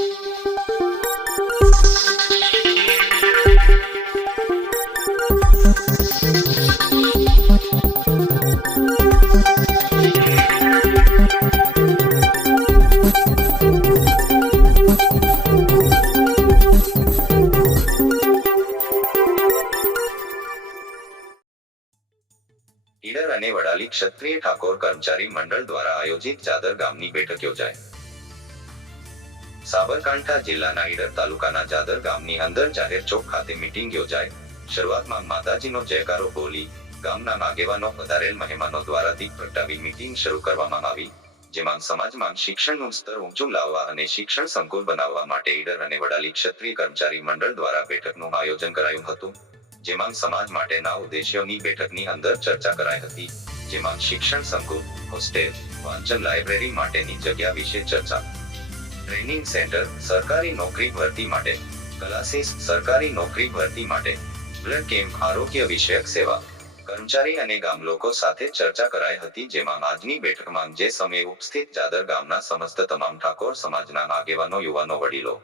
ઈડર અને વડાલી ક્ષત્રિય ઠાકોર કર્મચારી મંડળ દ્વારા આયોજિત ચાદર ગામની બેઠક યોજાઈ. સાબરકાંઠા જિલ્લાના ઈડર તાલુકાના જાદર ગામની અંદર જાહેર ચોક ખાતે મીટિંગ યોજાઈ. શરૂઆતમાં માતાજીનો જયકારો બોલી ગામના આગેવાનો વધારેલ મહેમાનો દ્વારા દીપ પ્રગટાવી મીટિંગ શરૂ કરવામાં આવી, જેમાં સમાજમાં શિક્ષણનું સ્તર ઊંચું લાવવા અને શિક્ષણ સંકુલ બનાવવા માટે ઈડર અને વડાલી ક્ષત્રિય કર્મચારી મંડળ દ્વારા બેઠકનું આયોજન કરાયું હતું, જેમાં સમાજ માટેના ઉદ્દેશ્યોની બેઠકની અંદર ચર્ચા કરાઈ હતી, જેમાં શિક્ષણ સંકુલ, હોસ્ટેલ, વાંચન લાઇબ્રેરી માટેની જગ્યા વિશે ચર્ચા ટ્રેનિંગ સેન્ટર સરકારી નોકરી ભરતી માટે, ક્લાસીસ સરકારી નોકરી ભરતી માટે, બ્લડ કેમ્પ આરોગ્ય વિષયક સેવા, કર્મચારી અને ગામ લોકો સાથે ચર્ચા કરાઈ હતી જેમાં આજની બેઠકમાં જે સમયે ઉપસ્થિત જાદર ગામના સમસ્ત તમામ ઠાકોર સમાજના આગેવાનો, યુવાનો, વડીલો,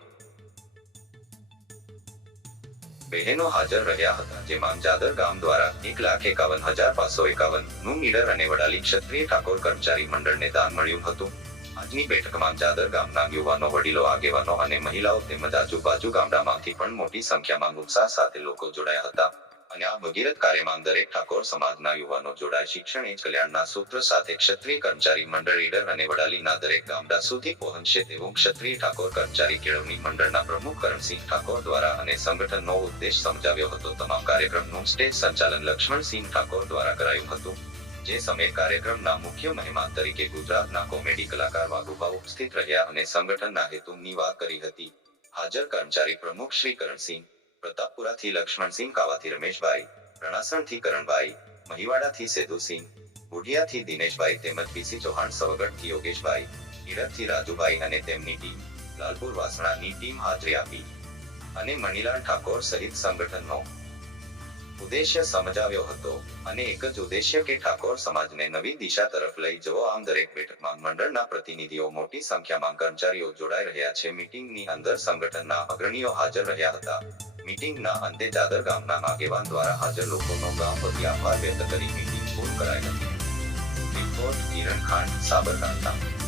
બહેનો હાજર રહ્યા હતા જેમાં જાદર ગામ દ્વારા એક લાખ એકાવન હજાર પાંચસો એકાવનનું નીડર અને વડાલી ક્ષત્રિય ઠાકોર કર્મચારી મંડળને દાન મળ્યું હતું. આજની બેઠકમાં જાદર ગામના યુવાનો, વડીલો, આગેવાનો અને મહિલાઓ તેમજ આજુબાજુ ગામડામાંથી પણ મોટી સંખ્યામાં ઉત્સાહ સાથે લોકો જોડાયા હતા. અને આ ભગીરથ કાર્યમાં દરેક ઠાકોર સમાજના યુવાનો જોડાય. શિક્ષણ એ કલ્યાણના સૂત્ર સાથે ક્ષત્રિય કર્મચારી મંડળ ઈડર અને વડાલીના દરેક ગામડા સુધી પહોંચશે તેવું ક્ષત્રિય ઠાકોર કર્મચારી કેળવણી મંડળના પ્રમુખ કરણસિંહ ઠાકોર દ્વારા અને સંગઠનનો ઉદ્દેશ સમજાવ્યો હતો. તમામ કાર્યક્રમનું સ્ટેજ સંચાલન લક્ષ્મણસિંહ ઠાકોર દ્વારા કરાયું હતું. જે સમયે કાર્યક્રમના મુખ્ય મહેમાન તરીકે ગુજરાતના કોમેડી કલાકાર વાઘુભા ઉપસ્થિત રહ્યા અને સંગઠનના હેતુની વાત કરી હતી. હાજર કર્મચારી પ્રમુખ શ્રી કરણસિંહ, પ્રતાપપુરાથી લક્ષ્મણસિંહ કાવાથી રમેશભાઈ, રણાસણથી કરણભાઈ, મહિવાડાથી સેતુસિંહ, બુઢિયાથી દિનેશભાઈ તેમજ પીસી ચૌહાણ સવગઢથી યોગેશભાઈ, ઈડરથી રાજુભાઈ અને તેમની ટીમ લાલપુર વાસણાની ટીમ હાજરી આપી. અને મણિલાલ ઠાકોર સહિત સંગઠનનો ઉદ્દેશ્ય સમજાવ્યો હતો અને એક જ ઉદ્દેશ્ય કે ઠાકોર સમાજને નવી દિશા તરફ લઈ જવો આમ દરેક બેઠકમાં મંડળના પ્રતિનિધિઓ મોટી સંખ્યામાં કર્મચારીઓ જોડાઈ રહ્યા છે. મીટિંગની અંદર સંગઠનના અગ્રણીઓ હાજર રહ્યા હતા. મીટિંગના અંતે દાદર ગામના આગેવાન દ્વારા હાજર લોકોનો ગામ પ્રતિ આભાર વ્યક્ત કરી મીટિંગ પૂર્ણ કરાઈ હતી. રિપોર્ટ કિરણ ખાંડ, સાબરકાંઠા.